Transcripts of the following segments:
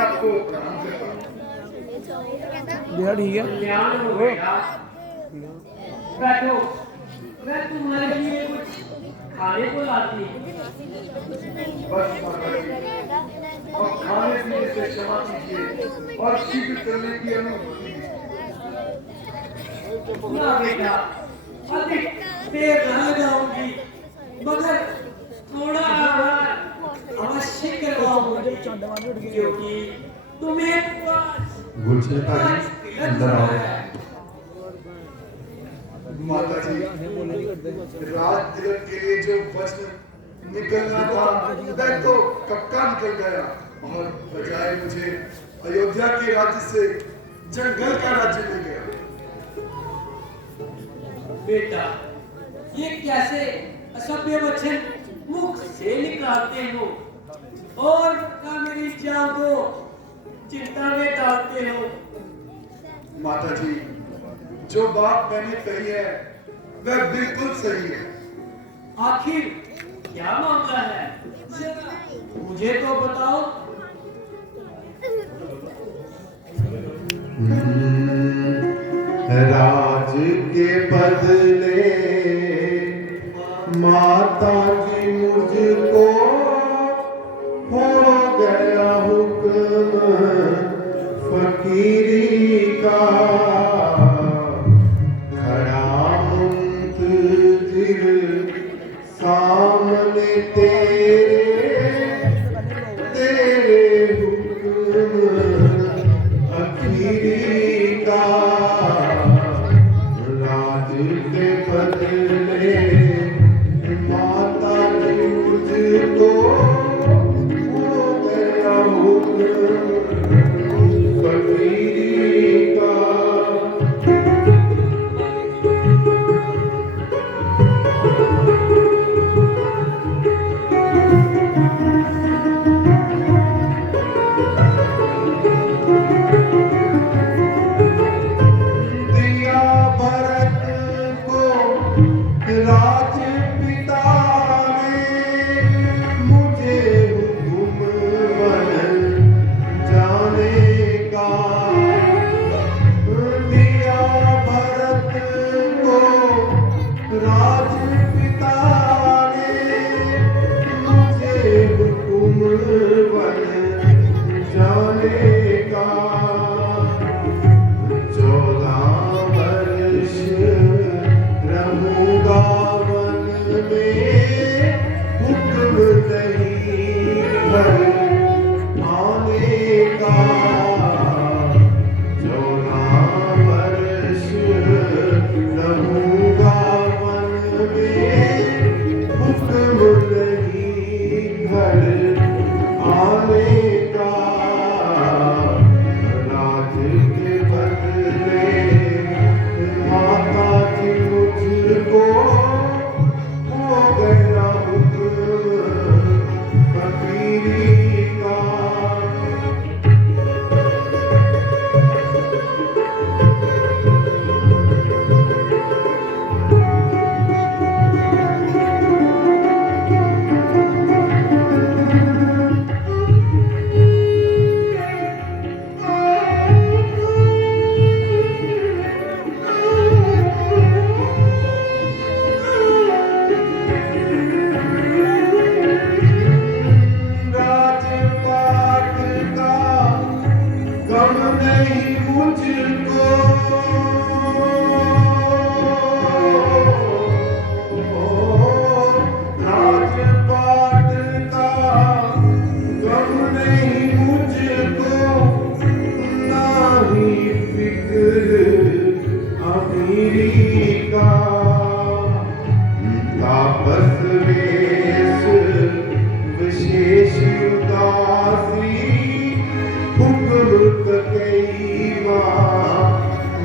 आपको प्रणाम करता हूँ। बेटा ठीक है। कल्याण हो गया। बैठो, मैं तुम्हारे लिए कुछ खाने को लाती हूँ। बस माता जी, अब खाने पीने से क्षमा कीजिए और शीघ्र चलने की अनुमति दीजिए। ना बेटा, अधिक देर न लगाऊंगी, मगर थोड़ा आहार अवश्य करवाऊंगी, क्योंकि तुम्हें गुलचंदा जी, अंदर आओ। माता जी, राज तिलक के लिए जो वचन निकलना था वह तो कब का निकल गया और बजाय मुझे अयोध्या के राज्य से जंगल का राज्य मिल गया। बेटा, ये कैसे असभ्य वचन मुख से निकालते हो और क्या मेरी जान को चिंता में डालते हो? माता जी, जो बात मैंने कही है वह बिल्कुल सही है। आखिर क्या मामला है, जरा मुझे तो बताओ। राज के बदले माता जी मुझको हो गया हुक्म फकीरी का, खड़ा मुंतजिर सामने तेरे हुक्म अखीरी का। राज के बदले माता जी मुझको हो गया हुक्म फकीरी का। दिया भरत को राजपिता ने मुझे हुक्म बन जाने का। दिया भरत को राजपिता ने मुझे हुक्म बन जाने का। 14 वर्ष रहूंगा वन में, हुक्म नहीं घर आने का। 14 वर्ष रहूंगा वन में, हुक्म नहीं घर आने का। राज के बदले माता जी मुझको हो गया हुक्म फकीरी का। राजपाट का गम नहीं मुझको, राजपाट का गम नहीं मुझको, ना ही फिक्र अमीरी का। तापस वेश विशेष उदासी, हुक्म कई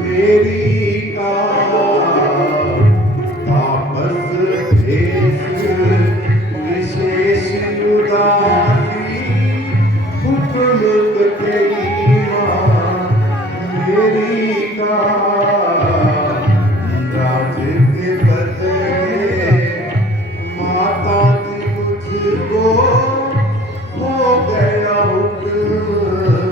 मेरी का। तापस वेश विशेष उदासी, हुक्म कई मेरी का। राज के बदले माता जी मुझको हो गया हुक्म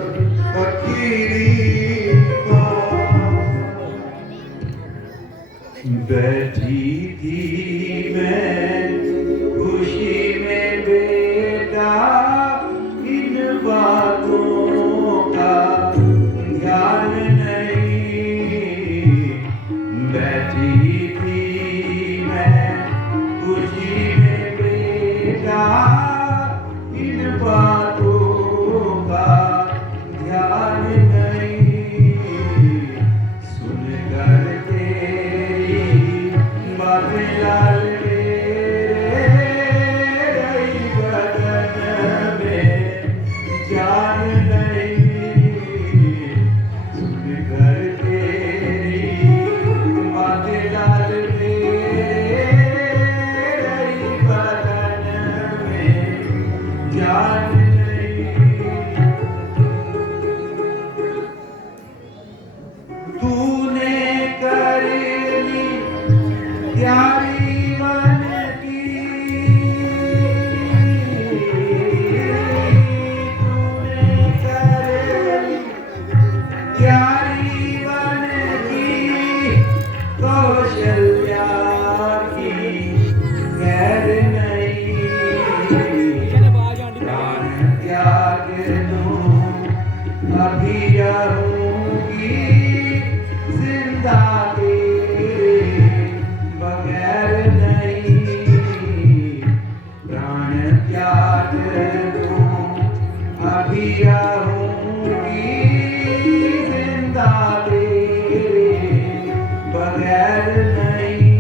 अभी रहूंगी जिंदा तेरे बगैर नहीं, प्राण त्याग दूं अभी रहूंगी जिंदा तेरे बगैर नहीं।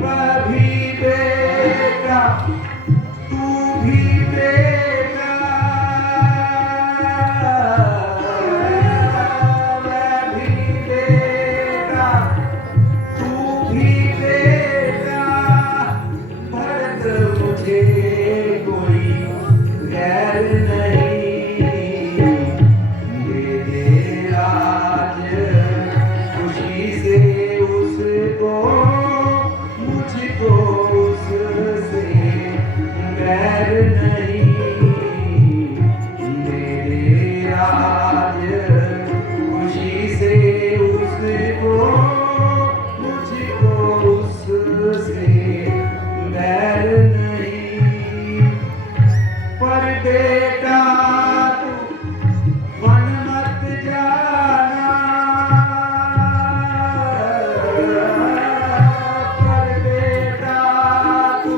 मैं भी बेटा तू भी बेटा, मैं भी बेटा तू भी बेटा, भरत मुझे कोई गैर नहीं। दे दे राज खुशी से उसको, मुझको उससे बैर नहीं। मेरे राज खुशी से उसको, मुझको उससे बैर नहीं। पर बेटा तू वन मत जाना, पर बेटा तू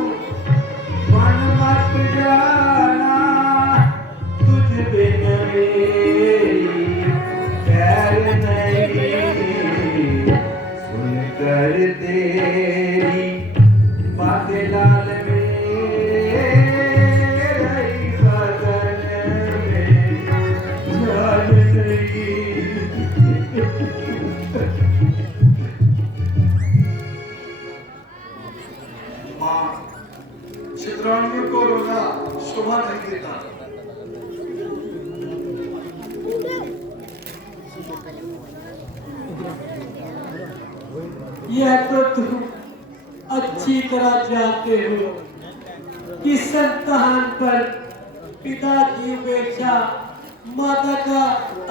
वन मत जाना, तुझ बिन मेरी खैर नहीं। सुनकर तेरी बातें लाल मेरे बदन में जान नहीं। माँ, चित्राणियों को रोना शोभा नहीं देता। यह तो तुम अच्छी तरह जानते हो कि संतान पर पिता की उपेक्षा माता का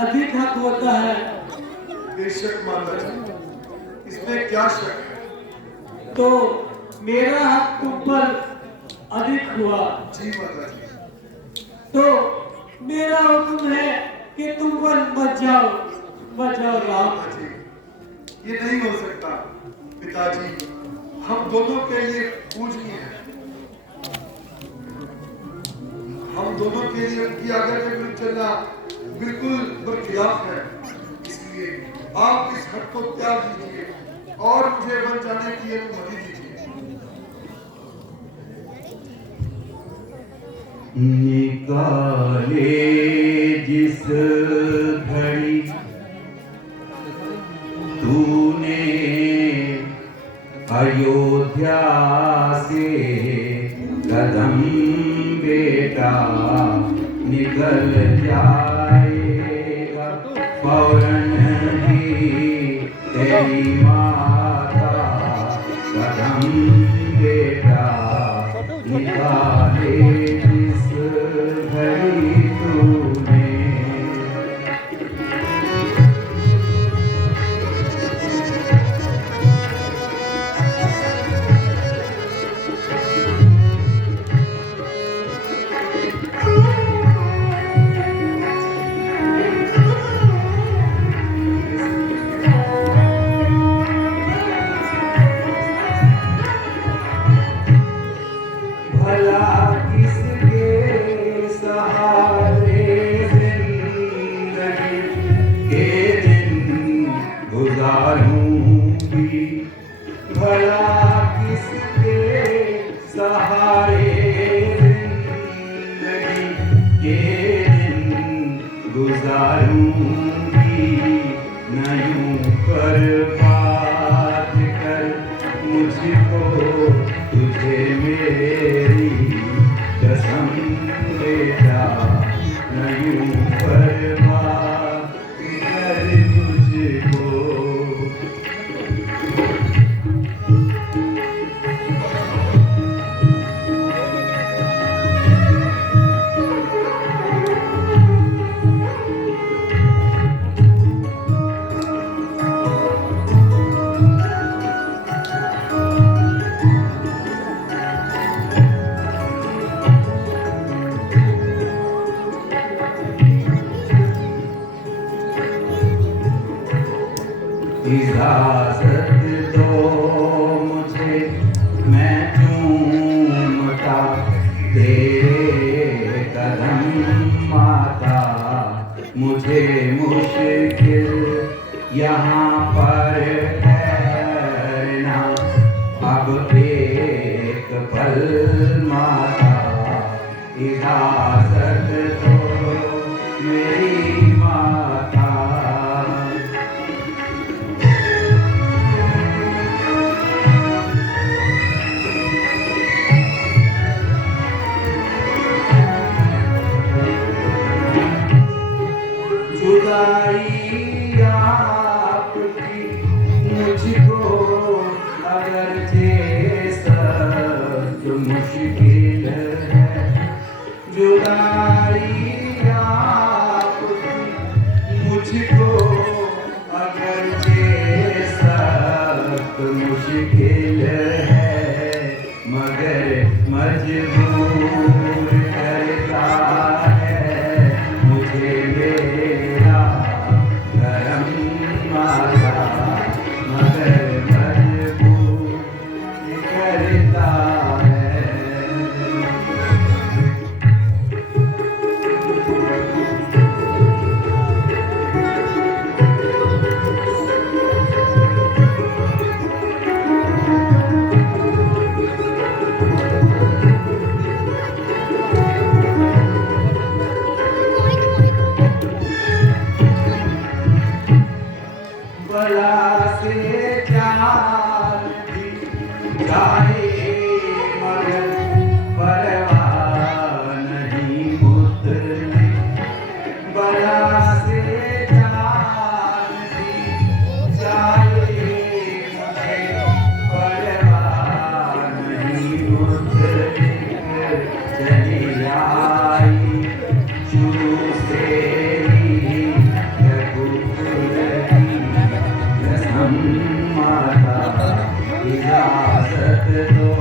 अधिक हक होता है। बेशक माता जी, इसमें क्या शक है। तो मेरा हक तुम पर अधिक हुआ, जी माता जी। तो मेरा हुक्म है कि तुम वन मत जाओ, मत जाओ राम। माता जी, ये नहीं हो सकता। पिताजी, हम दोनों के लिए पूजनीय है। हम दोनों के लिए उनकी आज्ञा के विरुद्ध चलना बिल्कुल बरखिलाफ है। इसलिए आप इस हक को त्याग दीजिए और मुझे वन जाने की अनुमति दीजिए। निकाले जिस घड़ी तूने अयोध्या से कदम, बेटा निकल जाएगा फौरन ही तेरी माता कदम, बेटा निकाले जिस घड़ी तूने। भला किसके सहारे जिंदगी के दिन गुजारूंगी, भला किसके सहारे जिंदगी के दिन गुजारूंगी। नहीं बर्बाद कर मुझको तुझे मेरी कसम, बेटा नहीं बर्बाद कर तुझको। इजाजत दो मुझे, मैं चूमता तेरे कदम माता। मुझे मुश्किल यहाँ पर ठहरना अब एक पल माता। इजाजत दो मेरी माता। जुदाई आपकी मुझको अगरचे सख्त मुश्किल है। जुदाई आपकी मुझको अगरचे सख्त मुश्किल है, मगर मजबूर करता है मुझे मेरा करम माता। मगर मजबूर करता है। बला से जान भी जाए मगर परवाह नहीं उतरती। बला से जान भी जाए मगर परवाह नहीं उतरती। चली आई शुरू से ही माता। इजाजत दो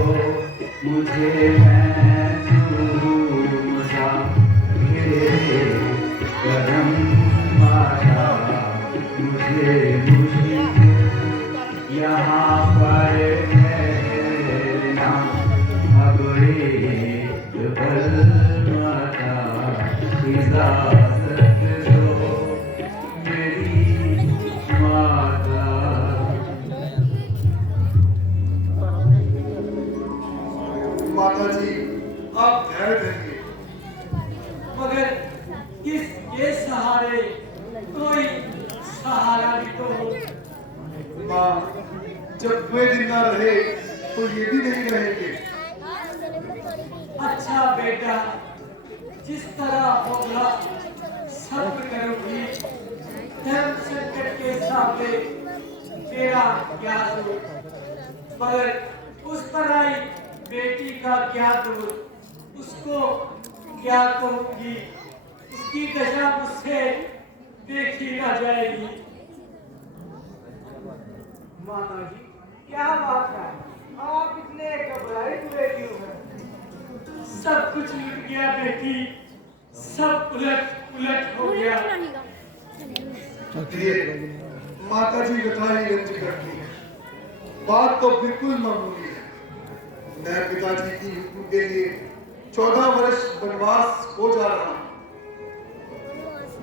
मुझे, मैं चूमता तेरे कदम माता। मुझे मुश्किल यहाँ पर ठहरना अब एक पल माता। इजाजत दो मेरी माता। माता जी आप धैर्य धरिए। मगर इसके सहारे कोई सहारा भी तो हो। माँ जब वे दिन ना रहे तो ये भी नहीं रहेंगे। अच्छा बेटा, जिस तरह होगा सब्र करूंगी। धर्म संकट के सामने तेरा क्या दोष, मगर उस तरह ही बेटी का क्या दोष। उसको क्या कहूंगी, उसकी दशा मुझसे देखी ना जाएगी। माता जी क्या बात है, आप इतने घबराए हुए क्यों हैं? सब कुछ लुट गया बेटी, सब उलट पुलट हो गया। ये माता जी बताई रंज करती है। बात तो बिल्कुल मामूली है। मैं पिताजी की हुक्म के लिए 14 वर्ष वनवास हो जा रहा हूं।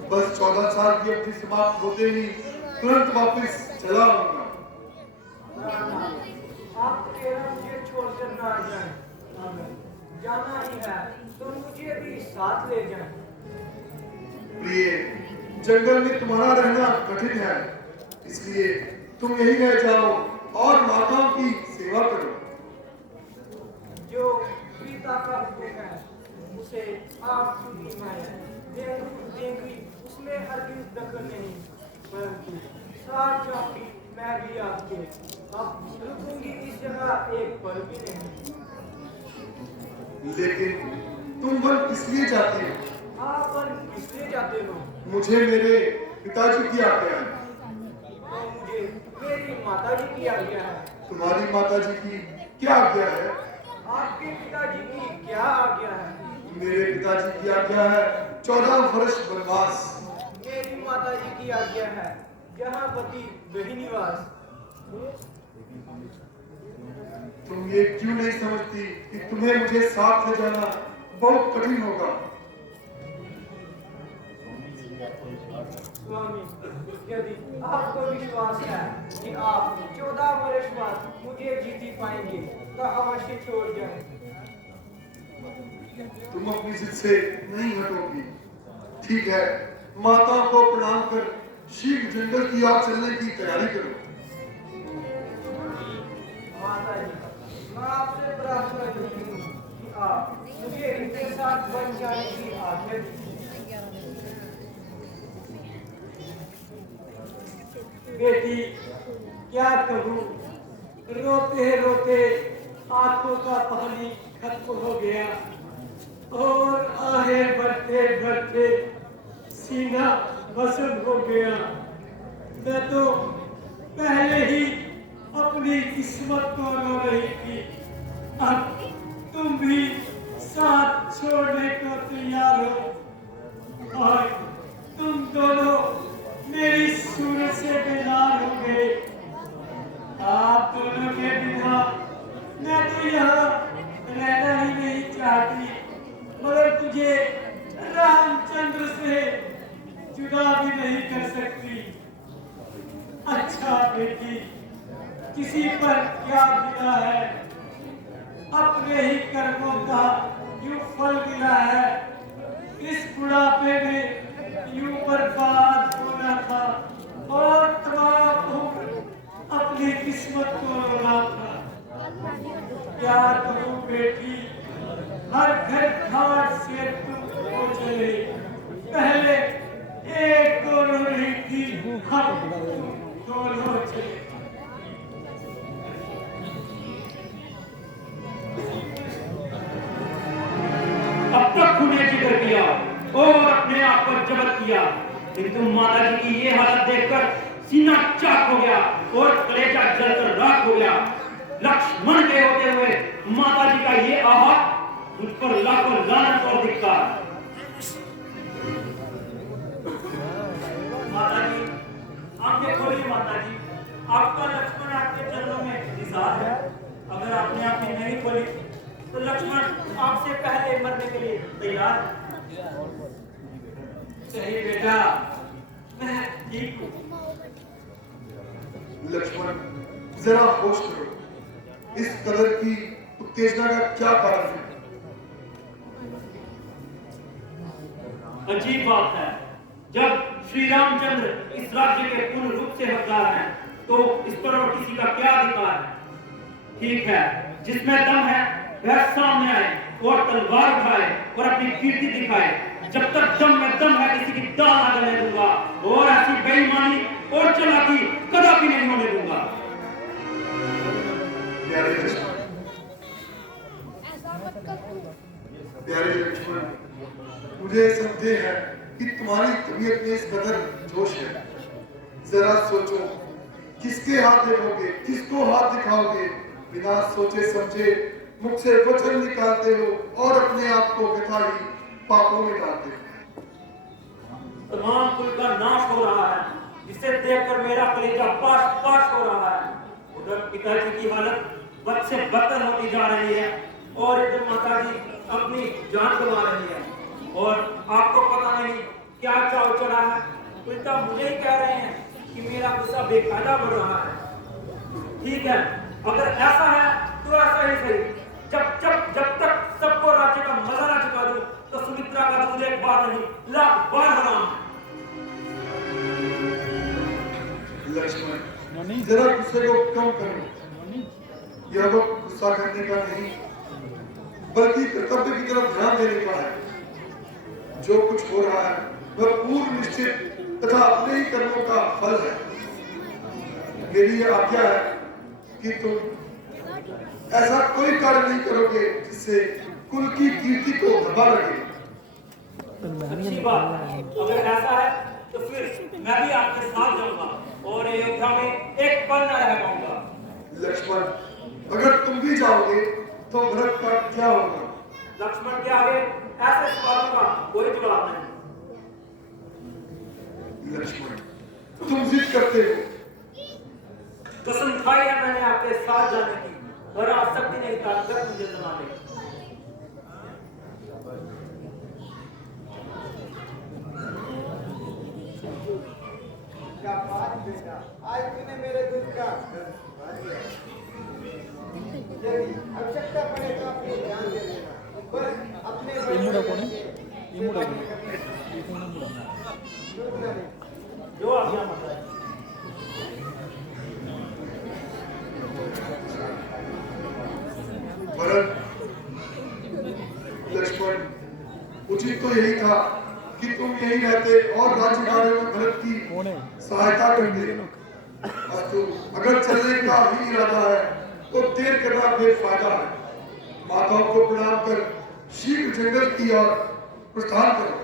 बस 14 साल की अवधि समाप्त होते ही तुरंत वापस चला आऊंगा। आप केवल मुझे छोड़कर ना जाएं। अगर जाना ही है तो मुझे भी साथ ले जाएं। प्रिय, जंगल में तुम्हारा रहना कठिन है, इसलिए तुम यही रह जाओ और माताओं की सेवा करो। जो पिता का हुक्म है उसे आप सुनी देंगी, उसमें हरगिज़ दखल नहीं। परंतु साथ जाऊंगी मैं भी आपके, अब रुकूंगी इस जगह एक पल भी नहीं। लेकिन तुम वन इसलिए जाते हो? आप वन किसलिए जाते हो? मुझे मेरे पिताजी की आज्ञा है। तो मुझे मेरी माता जी की आज्ञा है। तुम्हारी माता जी की क्या आज्ञा है? आपके पिताजी की क्या आज्ञा है? मेरे पिताजी की आज्ञा है 14 वर्ष वनवास। मेरी माता जी की आज्ञा है जहाँ पति वही निवास। तुम ये क्यों नहीं समझती कि तुम्हें मुझे साथ ले जाना बहुत कठिन होगा? स्वामी, यदि आपको विश्वास है कि आप 14 वर्ष बाद मुझे जीती पाएंगे तो अवश्य छोड़ जाएं। तुम अपनी जिद से नहीं हटोगी। ठीक है, माता को प्रणाम कर शीघ्र जंगल की ओर चलने की तैयारी करो। माता जी, मैं आपसे प्रार्थना करती हूँ कि आप मुझे इनके साथ बन जाने की आज्ञा दीजिए। बेटी, क्या कहूँ, रोते रोते आंखों का पानी खत्म हो गया और आहें भरते भरते सीना भस्म हो गया। मैं तो पहले ही अपनी किस्मत को रो रही थी, अब तुम भी साथ छोड़ने को तैयार हो और तुम दोनों मेरी सूरत से बेजार हो गए। आप दोनों के बिना मैं तो यहाँ रहना ही नहीं चाहती, मगर तुझे रामचंद्र से जुदा भी नहीं कर सकती। अच्छा बेटी, किसी पर क्या गिरा है, अपने ही कर्मों का यूं फल मिला है। इस बुढ़ापे में यूं बर्बाद होना था और तमाम उम्र अपनी किस्मत को रोना था। क्या करूं बेटी, हर घर घाट से तुम हो चले। पहले एक को रो रही थी, अब तुम दोनों चले। अब तक खूने जिक्र किया और अपने आप पर जबत किया, किंतु माता जी की ये हालत देखकर सीना चाक हो गया और कलेजा जलकर राख हो गया। लक्ष्मण के होते हुए माता जी का ये आहत मुझ पर लाखों लानत और धिक्कार। माता जी, आंखें खोलिए। माता जी, आपका लक्ष्मण आपके चरणों में निसार है। अगर आपने आंखें नहीं खोली तो लक्ष्मण आपसे पहले मरने के लिए तैयार है। सही बेटा, मैं ठीक हूँ। लक्ष्मण, जरा होश करो। इस कदर की उत्तेजना का क्या कारण है? अजीब बात है, जब श्री रामचंद्र इस राज्य के पूर्ण रूप से हकदार हैं, तो इस पर और किसी का क्या अधिकार है? ठीक है, जिसमें दम है वह सामने आए और तलवार उठाए और अपनी कीर्ति दिखाए। जब तक दम में दम है, किसी की दाल ना गलने दूंगा और ऐसी बेईमानी और चालाकी कदापि नहीं होने दूंगा। प्यारे लक्ष्मण, प्यारे लक्ष्मण, मुझे संदेह है कि तुम्हारी तबीयत में इस कदर जोश है। जरा सोचो, किसके हाथ देखोगे, किसको हाथ दिखाओगे? बिना सोचे समझे मुख से वचन निकालते हो और अपने आप को व्यथाही पापों में डालते हो। तमाम कुल का नाश हो रहा है, जिसे देखकर मेरा कलेजा पाश पाश हो रहा है। उधर पिताजी की हालत बद से बदतर होती जा रही है और इधर माता जी अपनी जान गंवा रही है और आपको पता नहीं क्या चाव चढ़ा है। उल्टा मुझे ही कह रहे हैं कि मेरा गुस्सा बेकायदा बढ़ रहा है। ठीक है, अगर ऐसा है तो ऐसा ही सही। जब तक सबको राज्य का मजा ना चुका दूं, तो सुमित्रा का दूध एक बार नहीं लाख बार हराम है। लक्ष्मण, जरा गुस्से को कम करो। यह वक्त गुस्सा करने का नहीं, बल्कि कर्तव्य की तरफ ध्यान देने का है। जो कुछ हो रहा है वह पूर्व निश्चित तथा अपने ही कर्मों का फल है। मेरी यह आज्ञा है कि तुम ऐसा कोई कार्य नहीं करोगे जिससे कुल की कीर्ति को धब्बा लगे। अच्छी बात, अगर ऐसा है तो फिर मैं भी आपके साथ जाऊंगा और अयोध्या में एक पल न रह पाऊंगा। लक्ष्मण, अगर तुम भी जाओगे तो भरत का क्या होगा? लक्ष्मण के आगे ऐसे सवालों का कोई जवाब नहीं। लक्ष्मण, तुम जिद जिद करते हो? कसम खाई है मैंने आपके साथ जाने की, और आप शक्ति नहीं ताकत मुझे जमाने की। क्या बात बेटा, आज तूने मेरे दूध का यदि आवश्यकता पड़े तो अपने ध्यान दे देना, बस अपने जो आज्ञा माता है। भरत, लक्ष्मण, उचित तो यही था कि तुम यही रहते और राज्य कार्य में भरत की सहायता करते। अस्तु, अगर चलने का ही इरादा है तो देर करना बेफायदा है। माताओं को प्रणाम कर शीघ्र जंगल की ओर प्रस्थान करो।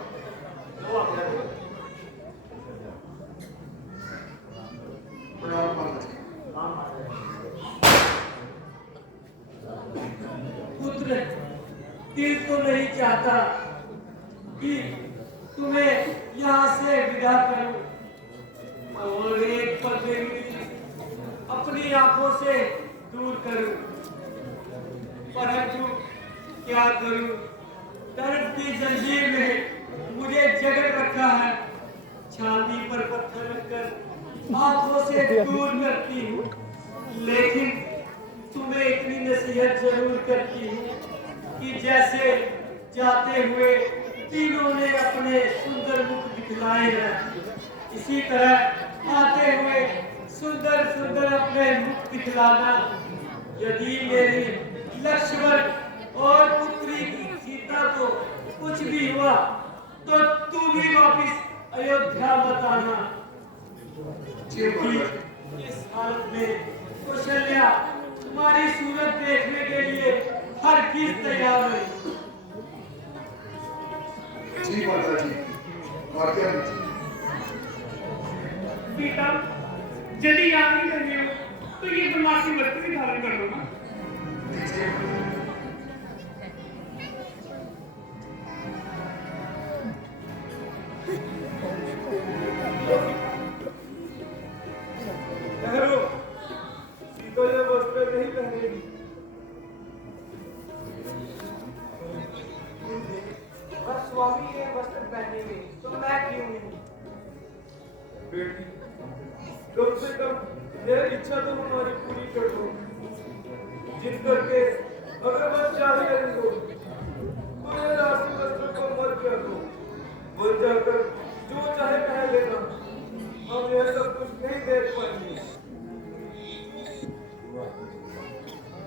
जो आज्ञा है। प्रणाम माता जी। हाँ माता है। पुत्र, दिल तो नहीं चाहता कि तुम्हें यहाँ से विदा करूं और एक पल में अपनी आंखों से दूर करूं, परंतु क्या करूं? दर्द की जंजीर में मुझे जकड़ रखा है। छाती पर पत्थर रखकर आंखों से दूर करती हूँ, लेकिन तुम्हें इतनी नसीहत जरूर करती हूँ कि जैसे जाते हुए तीनों ने अपने सुंदर मुख दिखलाए हैं, इसी तरह आते हुए सुंदर सुंदर अपने मुख दिखलाना। यदि मेरी लक्ष्मण और पुत्री सीता को कुछ भी हुआ तो तू भी वापिस अयोध्या मत आना, क्योंकि इस हालत में कौशल्या तुम्हारी सूरत देखने के लिए हर चीज तैयार है। जी माता जी, आज्ञा दीजिए। बेटा, यदि याद नहीं करनी हो तो ये ब्रह्मास्त्र वस्त्र भी धारण कर लो ना। दीजिए। ठहरो, सीता ये वस्त्र नहीं पहनेगी। बस स्वामी ये वस्त्र पहनेंगे तो मैं क्यों नहीं? बेटी, कम से कम यह इच्छा तो हमारी पूरी कर दो, जिस करके अगर बस चाहे रही हो तो ये राशि वस्त्र को मत कर दो, बन जाकर जो चाहे पहन लेना। हम यह सब कुछ नहीं देख पाएंगे।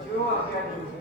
जो आज्ञा दीजिए।